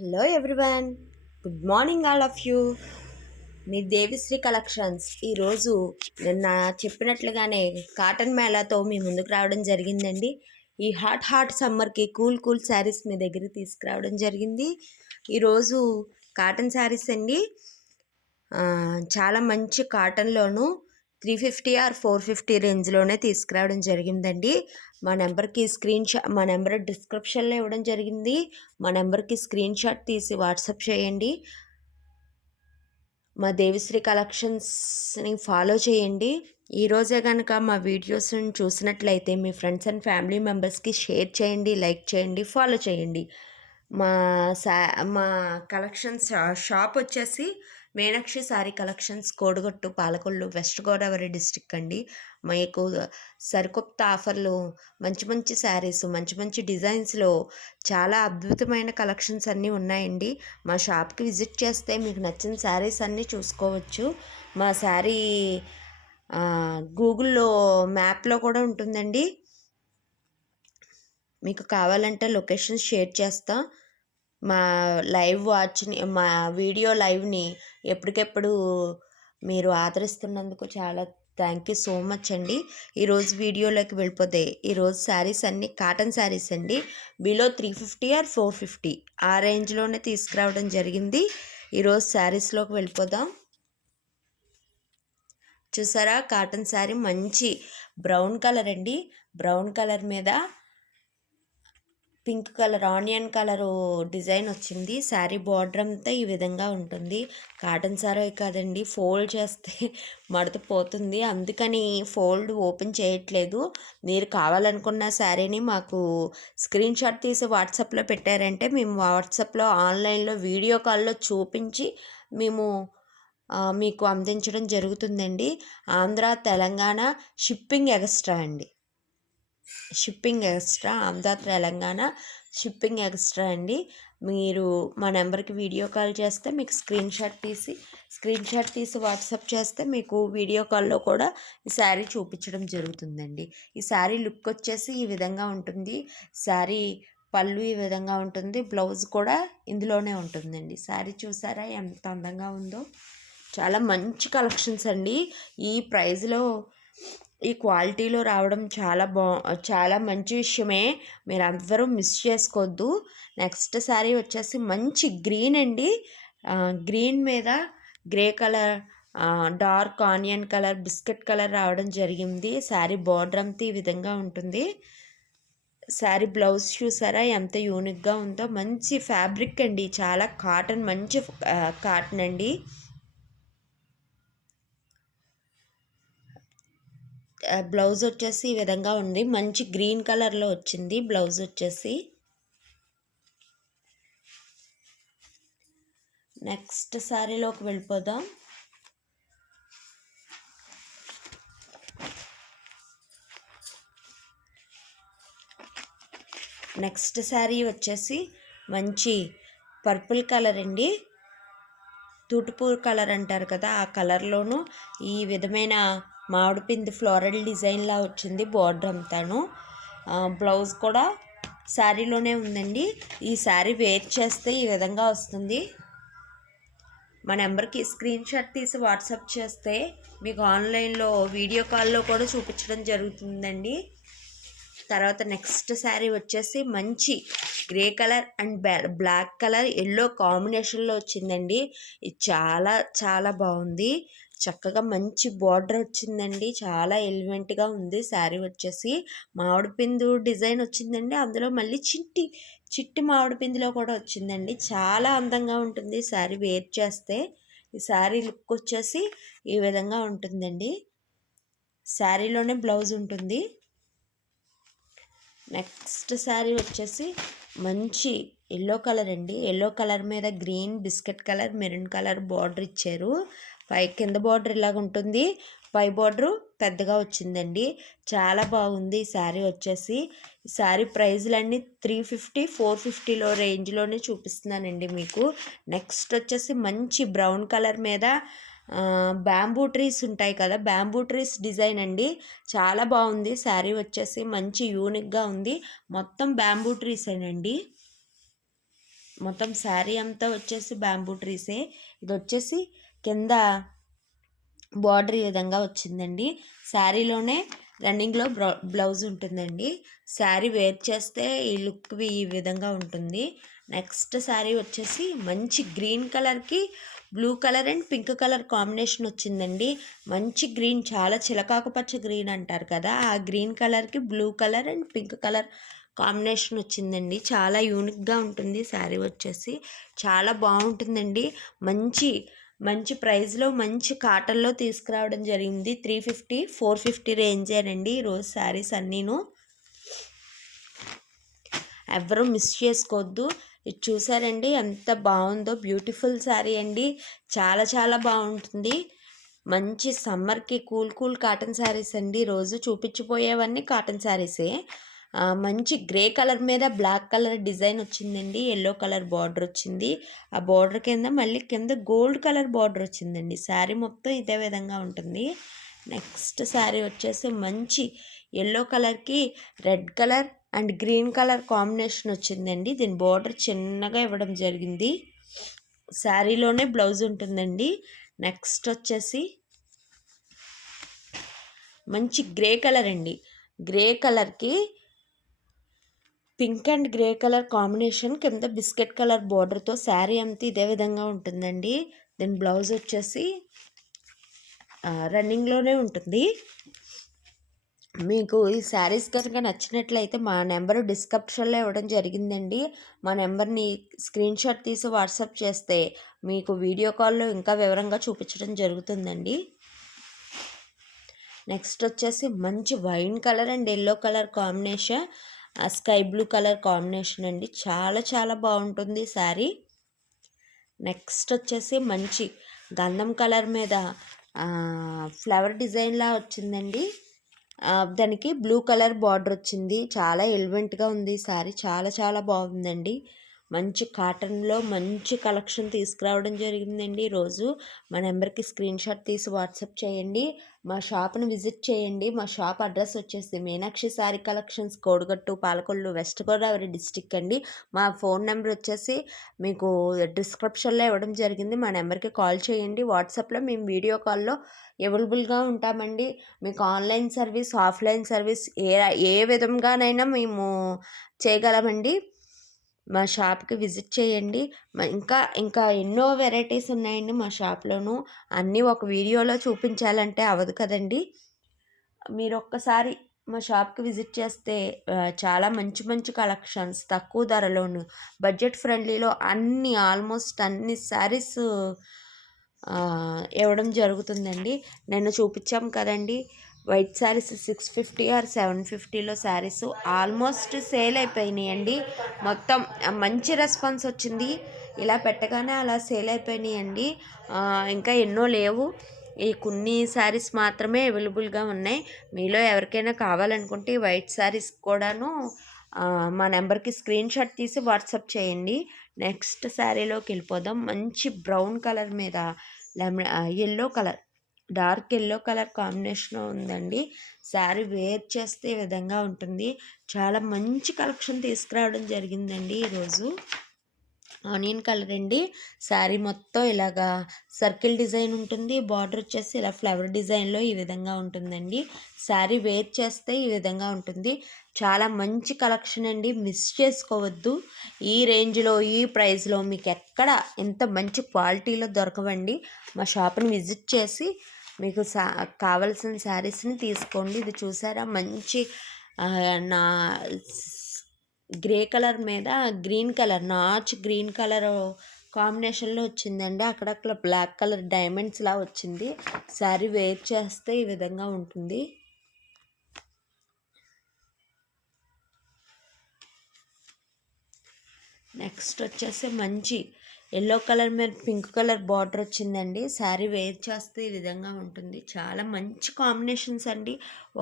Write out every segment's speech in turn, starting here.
Hello everyone, good morning all of you. మీ Devisri collections ఈరోజు నిన్న చెప్పినట్లుగానే కాటన్ మేళాతో మీ ముందుకు రావడం జరిగిందండి. ఈ హాట్ సమ్మర్కి కూల్ శారీస్ మీ దగ్గరికి తీసుకురావడం జరిగింది. ఈరోజు కాటన్ శారీస్ అండి. చాలా మంచి కాటన్లోను 350 ఆర్ 450 రేంజ్లోనే తీసుకురావడం జరిగిందండి. మా నెంబర్ డిస్క్రిప్షన్లో ఇవ్వడం జరిగింది. మా నెంబర్కి స్క్రీన్ షాట్ తీసి వాట్సాప్ చేయండి. మా దేవిశ్రీ కలెక్షన్స్ని ఫాలో చేయండి. ఈరోజే కనుక మా వీడియోస్ని చూసినట్లయితే మీ ఫ్రెండ్స్ అండ్ ఫ్యామిలీ మెంబర్స్కి షేర్ చేయండి, లైక్ చేయండి, ఫాలో చేయండి. మా మా కలెక్షన్స్ షాప్ వచ్చేసి Meenakshi sari collections, Kodigattu, Palakollu, west Godavari district అండి. మీకు సరికొత్త ఆఫర్లు, మంచి మంచి శారీస్, మంచి మంచి డిజైన్స్లో చాలా అద్భుతమైన కలెక్షన్స్ అన్నీ ఉన్నాయండి. మా షాప్కి విజిట్ చేస్తే మీకు నచ్చిన శారీస్ అన్నీ చూసుకోవచ్చు. మా శారీ గూగుల్లో మ్యాప్లో కూడా ఉంటుందండి. మీకు కావాలంటే లొకేషన్ షేర్ చేస్తా. మా మా వీడియో లైవ్ని ఎప్పటికెప్పుడు మీరు ఆదరిస్తున్నందుకు చాలా థ్యాంక్ యూ సో మచ్ అండి. ఈరోజు వీడియోలోకి వెళ్ళిపోతే ఈరోజు శారీస్ అన్నీ కాటన్ శారీస్ అండి. బిలో 350 ఆర్ 450 ఆ రేంజ్లోనే తీసుకురావడం జరిగింది. ఈరోజు శారీస్లోకి వెళ్ళిపోదాం. చూసారా, కాటన్ శారీ మంచి బ్రౌన్ కలర్ అండి. బ్రౌన్ కలర్ మీద pink colour, onion colour design వచ్చింది. శారీ బార్డర్ అంతా ఈ విధంగా ఉంటుంది. కాటన్ శారీ కాదండి, ఫోల్డ్ చేస్తే మడత పోతుంది. అందుకని ఫోల్డ్ ఓపెన్ చేయట్లేదు. మీరు కావాలనుకున్న శారీని మాకు స్క్రీన్ షాట్ తీసి వాట్సాప్లో పెట్టారంటే మేము వాట్సాప్లో ఆన్లైన్లో వీడియో కాల్లో చూపించి మేము మీకు అందించడం జరుగుతుందండి. ఆంధ్ర, తెలంగాణ షిప్పింగ్ ఎక్స్ట్రా అండి. ఆంధ్ర, తెలంగాణ షిప్పింగ్ ఎక్స్ట్రా అండి. మీరు మా నెంబర్కి వీడియో కాల్ చేస్తే మీకు స్క్రీన్ షాట్ తీసి వాట్సాప్ చేస్తే మీకు వీడియో కాల్లో కూడా ఈ శారీ చూపించడం జరుగుతుందండి. ఈ శారీ లుక్ వచ్చేసి ఈ విధంగా ఉంటుంది. శారీ పళ్ళు ఈ విధంగా ఉంటుంది. బ్లౌజ్ కూడా ఇందులోనే ఉంటుందండి. శారీ చూసారా ఎంత అందంగా ఉందో. చాలా మంచి కలెక్షన్స్ అండి. ఈ ప్రైస్లో, ఈ క్వాలిటీలో రావడం చాలా మంచి విషయమే. మీరు అందరూ మిస్ చేసుకోవద్దు. నెక్స్ట్ శారీ వచ్చేసి మంచి గ్రీన్ అండి. గ్రీన్ మీద grey colour, dark onion colour, biscuit colour రావడం జరిగింది. శారీ బార్డర్ అంతా ఈ విధంగా ఉంటుంది. శారీ బ్లౌజ్ చూసారా ఎంత యూనిక్గా ఉందో. మంచి ఫ్యాబ్రిక్ అండి, చాలా కాటన్, మంచి కాటన్ అండి. బ్లౌజ్ వచ్చేసి ఈ విధంగా ఉంది. మంచి గ్రీన్ కలర్లో వచ్చింది బ్లౌజ్ వచ్చేసి. నెక్స్ట్ శారీలోకి వెళ్ళిపోదాం. నెక్స్ట్ శారీ వచ్చేసి మంచి పర్పుల్ కలర్ అండి. తూటుపూర్ కలర్ అంటారు కదా, ఆ కలర్లోనూ ఈ విధమైన మామిడిపిండి ఫ్లోరల్ డిజైన్లా వచ్చింది బార్డర్ అంతాను. బ్లౌజ్ కూడా శారీలోనే ఉందండి. ఈ శారీ వేర్ చేస్తే ఈ విధంగా వస్తుంది. మా నెంబర్కి స్క్రీన్ షాట్ తీసి వాట్సాప్ చేస్తే మీకు ఆన్లైన్లో వీడియో కాల్లో కూడా చూపించడం జరుగుతుందండి. తర్వాత నెక్స్ట్ శారీ వచ్చేసి మంచి grey colour and black colour, yellow కాంబినేషన్లో వచ్చిందండి. ఇది చాలా చాలా బాగుంది. చక్కగా మంచి బార్డర్ వచ్చిందండి. చాలా ఎలిమెంట్గా ఉంది. శారీ వచ్చేసి మామిడి పిందు డిజైన్ వచ్చిందండి. అందులో మళ్ళీ చిట్టి మామిడి పిందులో కూడా వచ్చిందండి. చాలా అందంగా ఉంటుంది శారీ వేర్ చేస్తే. ఈ శారీ లుక్ వచ్చేసి ఈ విధంగా ఉంటుందండి. శారీలోనే బ్లౌజ్ ఉంటుంది. నెక్స్ట్ శారీ వచ్చేసి మంచి ఎల్లో కలర్ అండి. ఎల్లో కలర్ మీద green, biscuit colour, maroon colour border ఇచ్చారు. కింద బార్డర్ ఇలాగ ఉంటుంది, పై బార్డరు పెద్దగా వచ్చిందండి. చాలా బాగుంది ఈ శారీ వచ్చేసి. ఈ శారీ ప్రైజ్లన్నీ 350, 450లో రేంజ్లోనే చూపిస్తున్నానండి మీకు. నెక్స్ట్ వచ్చేసి మంచి బ్రౌన్ కలర్ మీద బ్యాంబూ ట్రీస్ ఉంటాయి కదా, బ్యాంబూ ట్రీస్ డిజైన్ అండి. చాలా బాగుంది శారీ వచ్చేసి. మంచి యూనిక్గా ఉంది. మొత్తం బ్యాంబూ ట్రీసేనండి. మొత్తం శారీ అంతా వచ్చేసి బ్యాంబూ ట్రీసే. ఇది వచ్చేసి కింద బార్డర్ ఈ విధంగా వచ్చిందండి. శారీలోనే రన్నింగ్లో బ్లౌజ్ ఉంటుందండి. శారీ వేర్ చేస్తే ఈ లుక్ ఈ విధంగా ఉంటుంది. నెక్స్ట్ శారీ వచ్చేసి మంచి గ్రీన్ కలర్కి blue colour and pink colour combination వచ్చిందండి. మంచి గ్రీన్, చాలా చిలకాకు పచ్చ గ్రీన్ అంటారు కదా, ఆ గ్రీన్ కలర్కి blue colour and pink colour combination వచ్చిందండి. చాలా యూనిక్గా ఉంటుంది శారీ వచ్చేసి, చాలా బాగుంటుందండి. మంచి మంచి ప్రైస్లో మంచి కాటన్లో తీసుకురావడం జరిగింది. 350 450 రేంజేనండి ఈరోజు శారీస్ అన్నీను. ఎవరు మిస్ చేసుకోవద్దు. ఇది చూసారండి ఎంత బాగుందో, బ్యూటిఫుల్ శారీ అండి. చాలా చాలా బాగుంటుంది. మంచి సమ్మర్కి కూల్ కాటన్ శారీస్ అండి. రోజు చూపించిపోయేవన్నీ కాటన్ శారీసే. మంచి గ్రే కలర్ మీద బ్లాక్ కలర్ డిజైన్ వచ్చిందండి. ఎల్లో కలర్ బార్డర్ వచ్చింది. ఆ బార్డర్ కింద మళ్ళీ కింద గోల్డ్ కలర్ బార్డర్ వచ్చిందండి. శారీ మొత్తం ఇదే విధంగా ఉంటుంది. నెక్స్ట్ శారీ వచ్చేసి మంచి ఎల్లో కలర్కి red colour and green colour combination వచ్చిందండి. దీని బార్డర్ చిన్నగా ఇవ్వడం జరిగింది. శారీలోనే బ్లౌజ్ ఉంటుందండి. నెక్స్ట్ వచ్చేసి మంచి గ్రే కలర్ అండి. గ్రే కలర్కి pink and grey colour combination, కింద బిస్కెట్ కలర్ బార్డర్తో శారీ అంతా ఇదే విధంగా ఉంటుందండి. దీని బ్లౌజ్ వచ్చేసి రన్నింగ్లోనే ఉంటుంది. మీకు ఈ శారీస్ కనుక నచ్చినట్లయితే మా నెంబరు డిస్క్రిప్షన్లో ఇవ్వడం జరిగిందండి. మా నెంబర్ని స్క్రీన్ షాట్ తీసి వాట్సాప్ చేస్తే మీకు వీడియో కాల్లో ఇంకా వివరంగా చూపించడం జరుగుతుందండి. నెక్స్ట్ వచ్చేసి మంచి wine colour and yellow colour combination, sky blue colour combination అండి. చాలా చాలా బాగుంటుంది శారీ. నెక్స్ట్ వచ్చేసి మంచి గంధం కలర్ మీద ఫ్లవర్ డిజైన్లా వచ్చిందండి. దానికి బ్లూ కలర్ బార్డర్ వచ్చింది. చాలా ఎలివెంట్గా ఉంది శారీ. చాలా చాలా బాగుందండి. మంచి కాటన్లో మంచి కలెక్షన్ తీసుకురావడం జరిగిందండి ఈరోజు. మా నెంబర్కి స్క్రీన్ షాట్ తీసి వాట్సాప్ చేయండి. మా షాప్ని విజిట్ చేయండి. మా షాప్ అడ్రస్ వచ్చేసి Meenakshi sari collections, Kodigattu, Palakollu, west Godavari district అండి. మా ఫోన్ నెంబర్ వచ్చేసి మీకు డిస్క్రిప్షన్లో ఇవ్వడం జరిగింది. మా నెంబర్కి కాల్ చేయండి. వాట్సాప్లో మేము వీడియో కాల్లో అవైలబుల్గా ఉంటామండి. మీకు ఆన్లైన్ సర్వీస్, ఆఫ్లైన్ సర్వీస్ ఏ విధంగానైనా మేము చేయగలమండి. మా షాప్కి విజిట్ చేయండి. ఇంకా ఎన్నో వెరైటీస్ ఉన్నాయండి మా షాప్లోను. అన్నీ ఒక వీడియోలో చూపించాలంటే అవ్వదు కదండి. మీరు ఒక్కసారి మా షాప్కి విజిట్ చేస్తే చాలా మంచి మంచి కలెక్షన్స్ తక్కువ ధరలోను, బడ్జెట్ ఫ్రెండ్లీలో ఆల్మోస్ట్ అన్ని శారీస్ ఇవ్వడం జరుగుతుందండి. నేను చూపించాం కదండి వైట్ శారీస్ 650 ఆర్ 750లో శారీస్ ఆల్మోస్ట్ సేల్ అయిపోయినాయండి. మొత్తం మంచి రెస్పాన్స్ వచ్చింది. ఇలా పెట్టగానే అలా సేల్ అయిపోయినాయండి. ఇంకా ఎన్నో లేవు. ఈ కొన్ని శారీస్ మాత్రమే అవైలబుల్గా ఉన్నాయి. మీలో ఎవరికైనా కావాలనుకుంటే ఈ వైట్ శారీస్ కూడాను మా నెంబర్కి స్క్రీన్ షాట్ తీసి వాట్సాప్ చేయండి. నెక్స్ట్ శారీలోకి వెళ్ళిపోదాం. మంచి బ్రౌన్ కలర్ మీద yellow colour, dark yellow colour combination ఉందండి. శారీ వేర్ చేస్తే ఈ విధంగా ఉంటుంది. చాలా మంచి కలెక్షన్ తీసుకురావడం జరిగిందండి ఈరోజు. ఆనియన్ కలర్ అండి. శారీ మొత్తం ఇలాగా సర్కిల్ డిజైన్ ఉంటుంది. బార్డర్ వచ్చేసి ఇలా ఫ్లవర్ డిజైన్లో ఈ విధంగా ఉంటుందండి. శారీ వేర్ చేస్తే ఈ విధంగా ఉంటుంది. చాలా మంచి కలెక్షన్ అండి, మిస్ చేసుకోవద్దు. ఈ రేంజ్లో ఈ ప్రైస్లో మీకు ఎక్కడ ఇంత మంచి క్వాలిటీలో దొరకవండి. మా షాప్ని విజిట్ చేసి మీకు కావలసిన శారీస్ని తీసుకోండి. ఇది చూసారా మంచి నా గ్రే కలర్ మీద green colour, notch green colour కాంబినేషన్లో వచ్చిందండి. అక్కడక్కడ బ్లాక్ కలర్ డైమండ్స్లా వచ్చింది. శారీ వేర్ చేస్తే ఈ విధంగా ఉంటుంది. నెక్స్ట్ వచ్చేసి మంచి ఎల్లో కలర్ మీద పింక్ కలర్ బార్డర్ వచ్చిందండి. శారీ వేర్ చేస్తే ఈ విధంగా ఉంటుంది. చాలా మంచి కాంబినేషన్స్ అండి.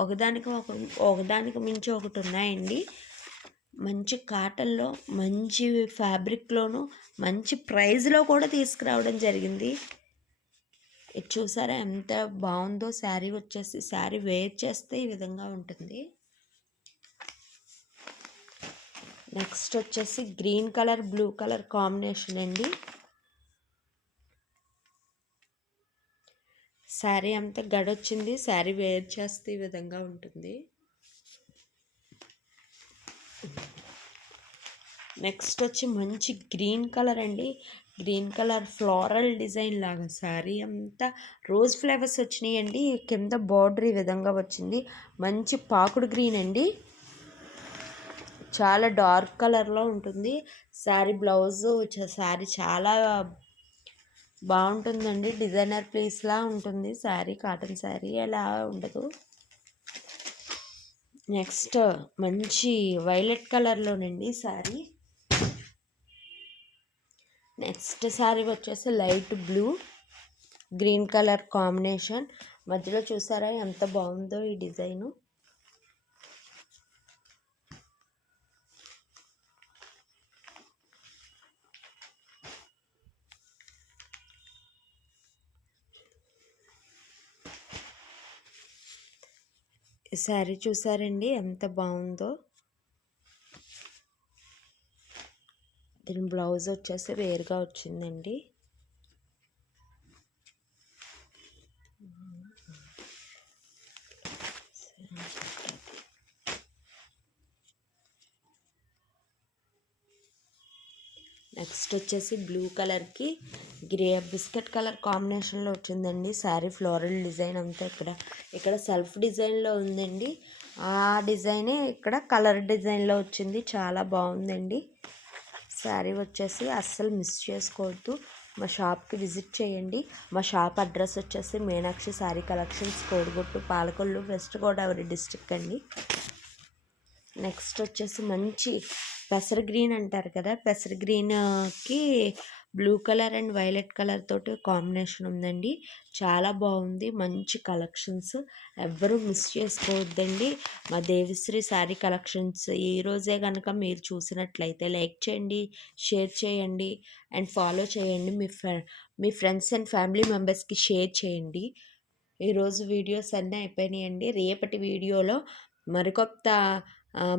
ఒకదానికి మించి ఒకటి ఉన్నాయండి. మంచి కాటన్లో, మంచి ఫ్యాబ్రిక్లోను, మంచి ప్రైస్లో కూడా తీసుకురావడం జరిగింది. ఇది చూసారా ఎంత బాగుందో. శారీ వచ్చేసి శారీ వేర్ చేస్తే ఈ విధంగా ఉంటుంది. నెక్స్ట్ వచ్చేసి green colour blue colour combination అండి. శారీ అంతా గడొచ్చింది. శారీ వేర్ చేస్తే ఈ విధంగా ఉంటుంది. నెక్స్ట్ వచ్చి మంచి గ్రీన్ కలర్ అండి. గ్రీన్ కలర్ ఫ్లోరల్ డిజైన్ లాగా శారీ అంతా రోజ్ ఫ్లవర్స్ వచ్చినాయండి. కింద బార్డర్ ఈ విధంగా వచ్చింది. మంచి పాకుడు గ్రీన్ అండి. చాలా డార్క్ కలర్లో ఉంటుంది. శారీ బ్లౌజు శారీ చాలా బాగుంటుందండి. డిజైనర్ పీస్లా ఉంటుంది శారీ. కాటన్ శారీ అలా ఉండదు. నెక్స్ట్ మంచి వైలెట్ కలర్లోనండి శారీ. నెక్స్ట్ శారీ వచ్చేసి light blue green colour combination. మధ్యలో చూసారా ఎంత బాగుందో ఈ డిజైను. ఈ శారీ చూసారండి ఎంత బాగుందో. దీని బ్లౌజ్ వచ్చేసి వేరుగా వచ్చిందండి. నెక్స్ట్ వచ్చేసి బ్లూ కలర్కి బిస్కెట్ కలర్ కాంబినేషన్లో వచ్చిందండి శారీ. ఫ్లోరల్ డిజైన్ అంతా ఇక్కడ సెల్ఫ్ డిజైన్లో ఉందండి. ఆ డిజైనే ఇక్కడ కలర్ డిజైన్లో వచ్చింది. చాలా బాగుందండి శారీ వచ్చేసి. అస్సలు మిస్ చేసుకోవద్దు. మా షాప్కి విజిట్ చేయండి. మా షాప్ అడ్రస్ వచ్చేసి Meenakshi sari collections, Kodiguttu, Palakollu, west Godavari district అండి. నెక్స్ట్ వచ్చేసి మంచి పెసర గ్రీన్ అంటారు కదా, పెసర గ్రీన్కి blue colour and violet colour తోటి కాంబినేషన్ ఉందండి. చాలా బాగుంది. మంచి కలెక్షన్స్, ఎవ్వరూ మిస్ చేసుకోవద్దండి. మా దేవిశ్రీ శారీ కలెక్షన్స్ ఈరోజే కనుక మీరు చూసినట్లయితే లైక్ చేయండి, షేర్ చేయండి అండ్ ఫాలో చేయండి. మీ ఫ్రెండ్స్ అండ్ ఫ్యామిలీ మెంబర్స్కి షేర్ చేయండి. ఈరోజు వీడియోస్ అన్నీ అయిపోయినాయండి. రేపటి వీడియోలో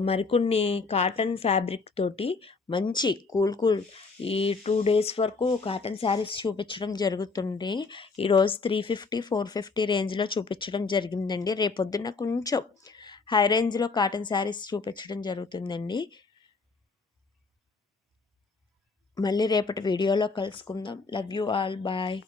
మరికొన్ని కాటన్ ఫ్యాబ్రిక్ తోటి మంచి కూల్ ఈ 2 days వరకు కాటన్ శారీస్ చూపించడం జరుగుతుంది. ఈరోజు 350, 450 రేంజ్లో చూపించడం జరిగిందండి. రేపొద్దున కొంచెం హై రేంజ్లో కాటన్ శారీస్ చూపించడం జరుగుతుందండి. మళ్ళీ రేపటి వీడియోలో కలుసుకుందాం. Love you all, bye.